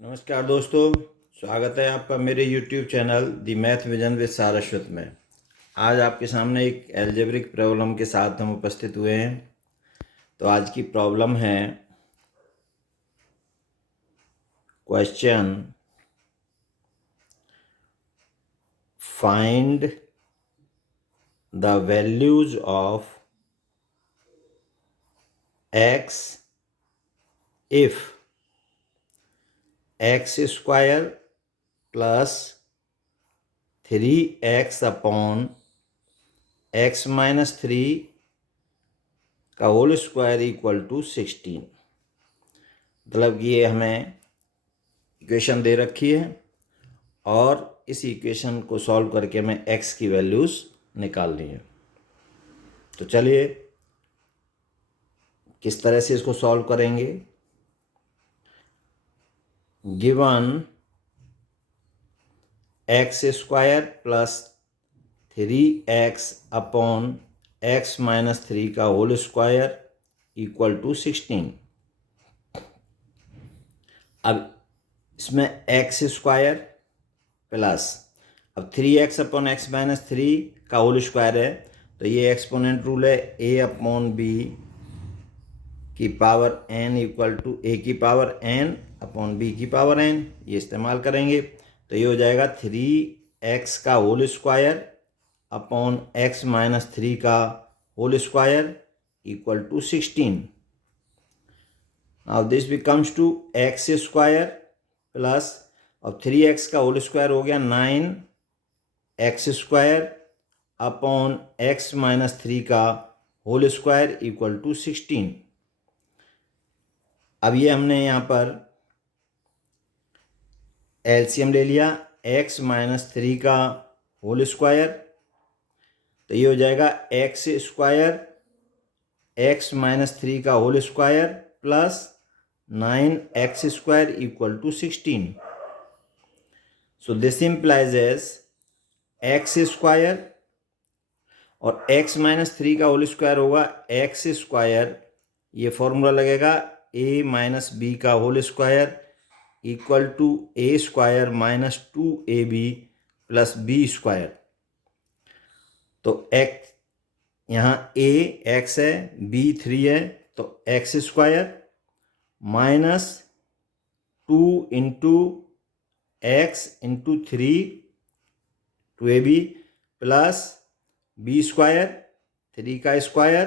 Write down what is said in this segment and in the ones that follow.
नमस्कार दोस्तों, स्वागत है आपका मेरे YouTube channel the math vision with Saraswat में। आज आपके सामने एक एल्जेब्रिक प्रॉब्लम के साथ हम उपस्थित हुए हैं। तो आज की प्रॉब्लम है question find the values of x if x square plus 3x upon x minus 3 का होल स्क्वायर इक्वल टू 16। मतलब कि ये हमें इक्वेशन दे रखी है और इस इक्वेशन को सॉल्व करके हमें x की वैल्यूज़ निकालनी है। तो चलिए किस तरह से इसको सॉल्व करेंगे। Given x square plus 3x upon x minus 3 का होल स्क्वायर इक्वल टू 16। अब इसमें x स्क्वायर प्लस अब 3x अपॉन एक्स माइनस 3 का होल स्क्वायर है, तो ये एक्सपोनेंट रूल है a अपॉन b की power n equal to a की पावर n अपॉन b की पावर n, ये इस्तेमाल करेंगे। तो ये हो जाएगा 3x का whole square upon x minus 3 का whole square equal to 16। Now this becomes to x square plus अब 3x का होल स्क्वायर हो गया 9x square upon x minus 3 का होल स्क्वायर इक्वल टू 16। अब ये हमने यहाँ पर एलसीएम ले लिया x माइनस 3 का होल स्क्वायर, तो ये हो जाएगा x स्क्वायर x माइनस 3 का whole square plus 9x square equal to 16। So this implies as x square और x माइनस 3 का होल स्क्वायर होगा x स्क्वायर, ये फॉर्मूला लगेगा a माइनस बी का whole square equal to a square minus 2ab plus b square. तो x यहाँ a x है, b 3 है, तो x square minus 2 into x into 3 2ab plus b square 3 का square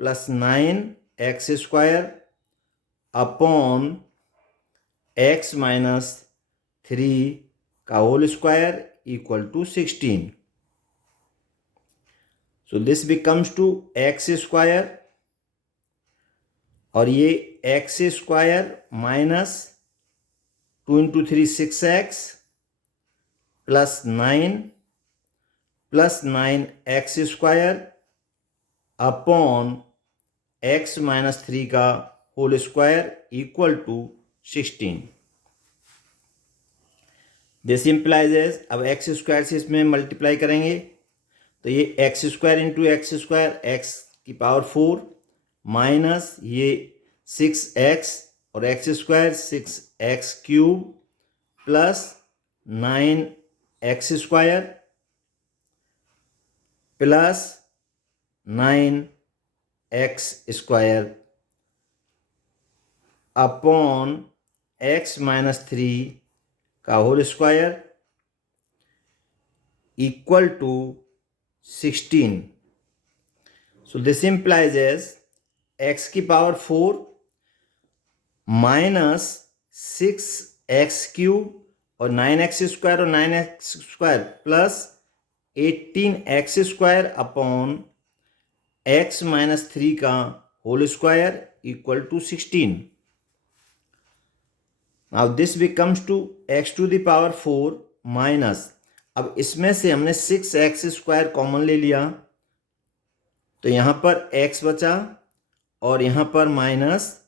plus 9x square upon x minus 3 का whole square equal to 16। So this becomes to x square और ये x square minus 2 into 3 6x plus 9x square upon x minus 3 का whole square equal to 16। This implies as अब x square से इसमें multiply करेंगे, तो ये x square into x square x की पावर 4 माइनस ये 6x और x square 6x cube plus 9x square plus 9x square upon x minus 3 का whole square equal to 16। So this implies as x की power 4 minus 6x cube और 9x square और 9x square plus 18x square upon x minus 3 का whole square equal to 16। Now this becomes to x to the power 4 minus अब इसमें से हमने 6x square common ले लिया, तो यहाँ पर x बचा और यहाँ पर माइनस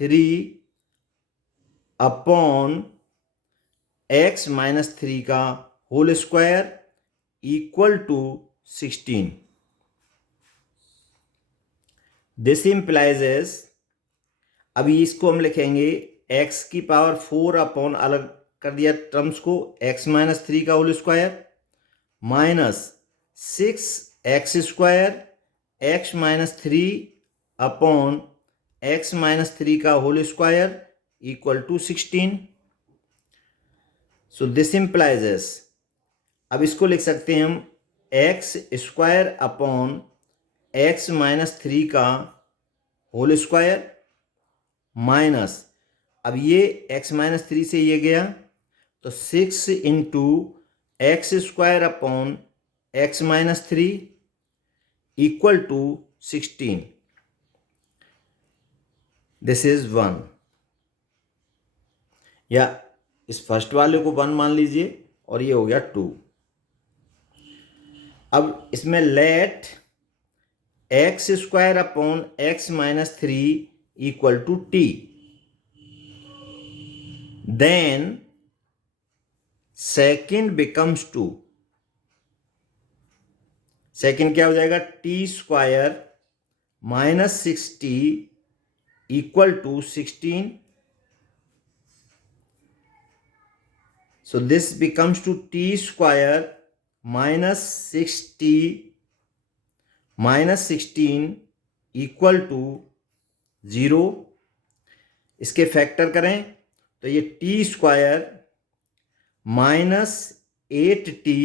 3 अपॉन x माइनस 3 का whole square equal to 16। This implies as अभी इसको हम लिखेंगे x की पावर 4 अपॉन अलग कर दिया टर्म्स को, x माइनस 3 का whole square minus 6x square x minus 3 upon x minus 3 का whole square equal to 16। So this implies as, अब इसको लिख सकते हैं हम x square upon x minus 3 का होल स्क्वायर माइनस, अब ये x माइनस 3 से ये गया तो 6 into x square upon x minus 3 equal to 16। This is 1, या इस फर्स्ट वाले को 1 मान लीजिए और ये हो गया 2। अब इसमें let x square upon x minus 3 equal to t, then second becomes 2। Second क्या हो जाएगा, t square minus 60 equal to 16। So this becomes to t square minus 60 minus 16 equal to 0। इसके फैक्टर करें तो ये t स्क्वायर minus 8t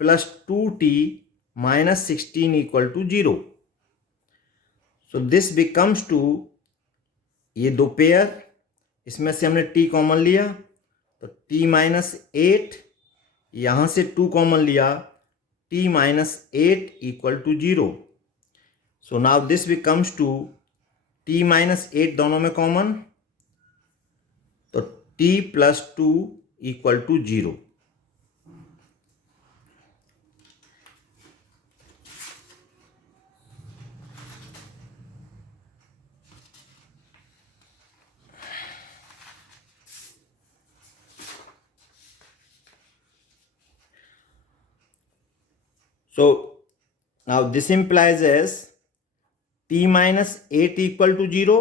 plus 2t minus 16 equal to 0। So this becomes to, ये दो पेयर, इसमें से हमने t कॉमन लिया तो t माइनस 8, यहाँ से 2 कॉमन लिया, t minus 8 equal to 0। So now this becomes to t minus 8 दोनों में कॉमन, तो t plus 2 equal to 0। So now this implies as t minus 8 equal to 0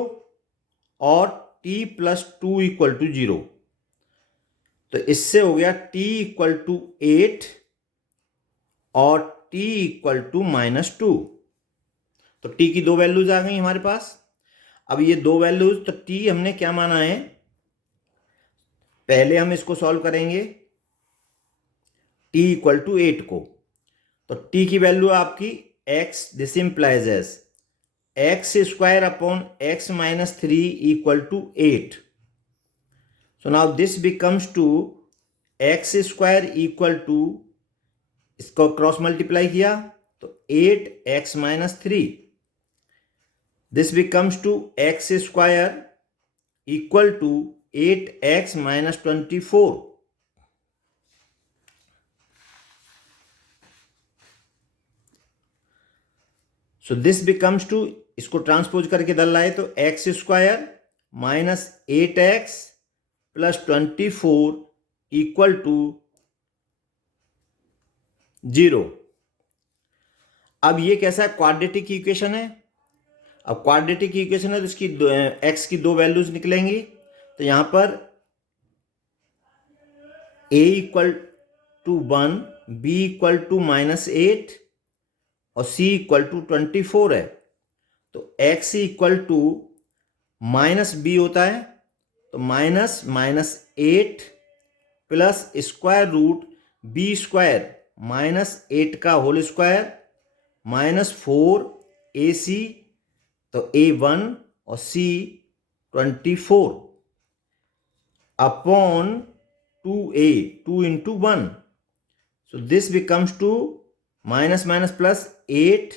और t plus 2 equal to 0। तो इससे हो गया t equal to 8 और t equal to minus 2। तो t की दो वैल्यूज आ गई हमारे पास। अब ये दो वैल्यूज, तो t हमने क्या माना है, पहले हम इसको सॉल्व करेंगे t इक्वल टू 8 को, तो t की वैल्यू आपकी x, this implies as x square upon x minus 3 equal to 8। So now this becomes to x square equal to, इसको क्रॉस मल्टीप्लाई किया तो 8x minus 3, this becomes to x square equal to 8x minus 24। So this becomes to, इसको transpose करके दल लाए तो एक्स स्क्वायर minus 8x plus 24 equal to 0। अब ये कैसा है, क्वाड्रेटिक इक्वेशन है। अब क्वाड्रेटिक इक्वेशन है तो इसकी x की दो वैल्यूज निकलेंगी, तो यहां पर a equal to 1, b equal to minus 8 और c इक्वल टू 24 है। तो x equal to minus b होता है, तो minus minus 8 plus square root b square minus 8 का होल स्क्वायर माइनस 4 AC, तो A1 और C 24 upon 2A, 2 into 1। So this becomes to minus minus plus 8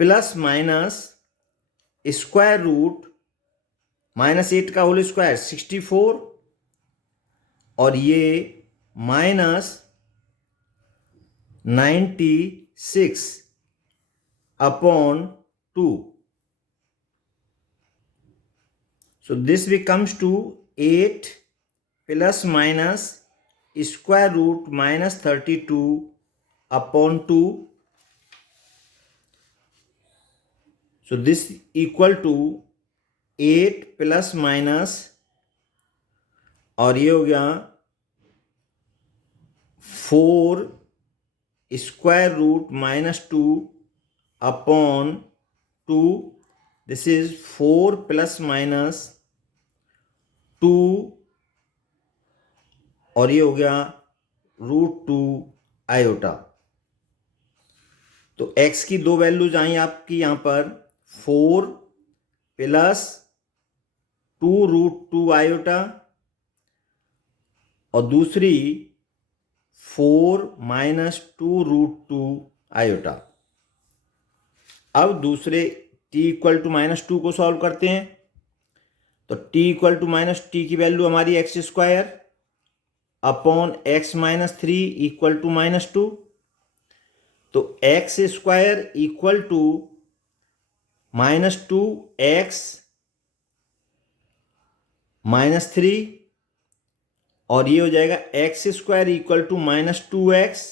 plus minus square root minus 8 का whole square 64 और ये minus 96 upon 2। So this becomes to 8 plus minus square root minus 32 upon 2। So this equal to 8 plus minus, और ये हो गया 4 square root -2 upon 2, this is 4 plus minus 2, और ये हो गया √2 आयोटा। तो x की दो वैल्यूज आई आपकी यहाँ पर, 4 प्लस 2√2 आयोटा, और दूसरी 4 माइनस 2√2 आयोटा। अब दूसरे t इक्वल टू -2 को सॉल्व करते हैं। तो t इक्वल टू -t की वैल्यू हमारी x² upon x-3 equal to -2। तो x² इक्वल टू -2x -3, और ये हो जाएगा x² equal to -2x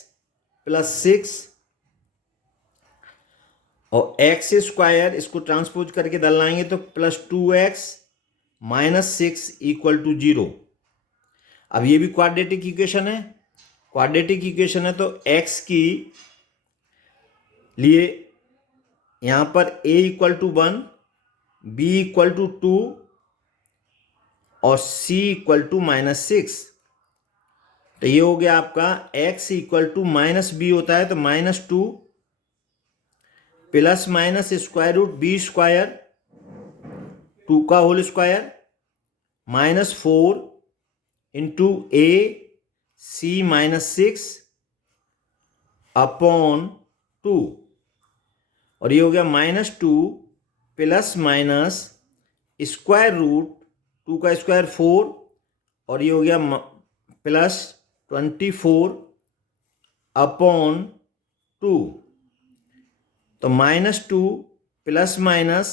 plus 6, और x² इसको ट्रांसपोज करके डालाएंगे तो +2x -6 इक्वल टू 0। अब ये भी क्वाड्रेटिक इक्वेशन है, क्वाड्रेटिक इक्वेशन है तो x की लिए यहाँ पर a equal to 1, b equal to 2 और c इक्वल टू -6। तो ये हो गया आपका x इक्वल टू -b होता है तो -2 plus minus square root b², 2 का whole square, -4 into a c -6 upon 2, और ये हो गया -2 प्लस माइनस स्क्वायर रूट 2 का स्क्वायर 4, और ये हो गया +24 अपॉन 2। तो -2 plus minus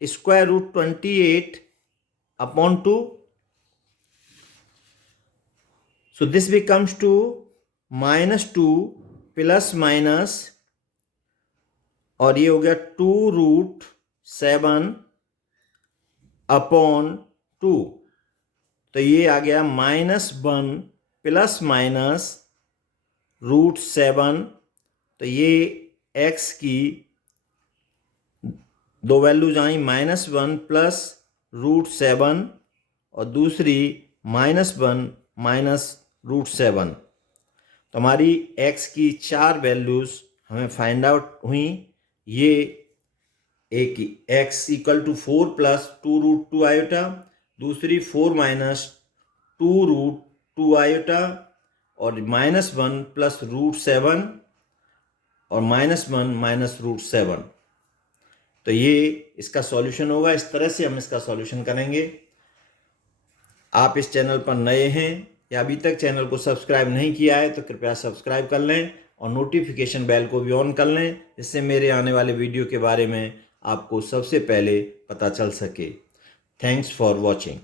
square root 28 upon 2। So this becomes to -2 plus minus, और ये हो गया 2√7 अपॉन 2। तो ये आ गया -1 प्लस माइनस √7। तो ये x की दो वैल्यूज आई, -1 प्लस √7 और दूसरी -1 माइनस √7। तो हमारी x की 4 वैल्यूज हमें फाइंड आउट हुई। ये एक x equal to 4 plus 2√2 iota, दूसरी 4 माइनस 2√2 आयोटा, और -1 प्लस √7 और -1 माइनस √7। तो ये इसका सॉल्यूशन होगा। इस तरह से हम इसका सॉल्यूशन करेंगे। आप इस चैनल पर नए हैं या अभी तक चैनल को सब्सक्राइब नहीं किया है तो कृपया सब्सक्राइब कर लें और नोटिफिकेशन बेल को भी ऑन कर लें, जिससे मेरे आने वाले वीडियो के बारे में आपको सबसे पहले पता चल सके। Thanks for watching.